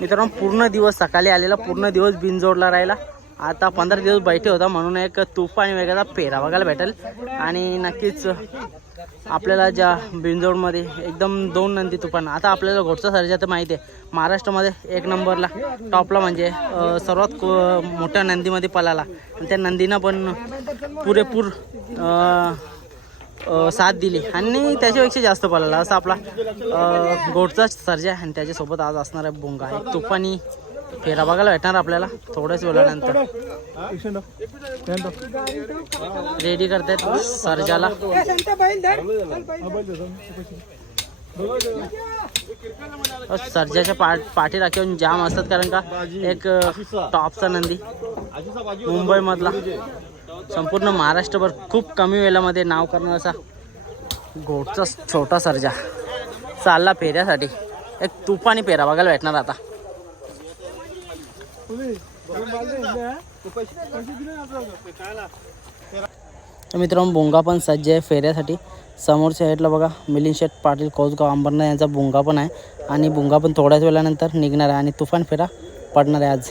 मित्रांनो पूर्ण दिवस सकाळी आलेला पूर्ण दिवस बिनजोडला राहिला. आता पंधरा दिवस बैठे होता म्हणून एक तुफान वेगळा पेरा बघायला भेटेल. आणि नक्कीच आपल्याला ज्या बिनजोडमध्ये एकदम दोन नंदी तुफान आता आपल्याला घोटचा सर्जा तर माहिती आहे. महाराष्ट्रामध्ये एक नंबरला टॉपला म्हणजे सर्वात मोठ्या नंदीमध्ये पळाला. आणि त्या नंदीनं पण पुरेपूर साथ दिली. आणि त्याच्यापेक्षा जास्त पळाला. असं आपला अ, गोडचा सर्जा आहे. आणि त्याच्यासोबत आज असणार आहे बोंगा. एक तुफानी फेरा बघायला भेटणार आपल्याला थोड्याच वेळानंतर. रेडी करतायत सर्जाला. सर्जाच्या पाठ पाठी राखून जाम असतात. कारण का एक टॉपचा नंदी. मुंबईमधला. संपूर्ण महाराष्ट्रभर खूप कमी वेळामध्ये नाव करणारा असा घोटचा छोटा सर्जा. चालला फेऱ्यासाठी एक तुफानी फेरा बघायला भेटणार आता. तर मित्रांनो बोंगा पण सज्ज आहे फेऱ्यासाठी. समोरच्या साईडला बघा मिलिंद शेठ पाटील कोसगाव अंबरनाथ यांचा बोंगा पण आहे. आणि बोंगा पण थोड्याच वेळानंतर निघणार आहे आणि तुफान फेरा पडणार आहे आज.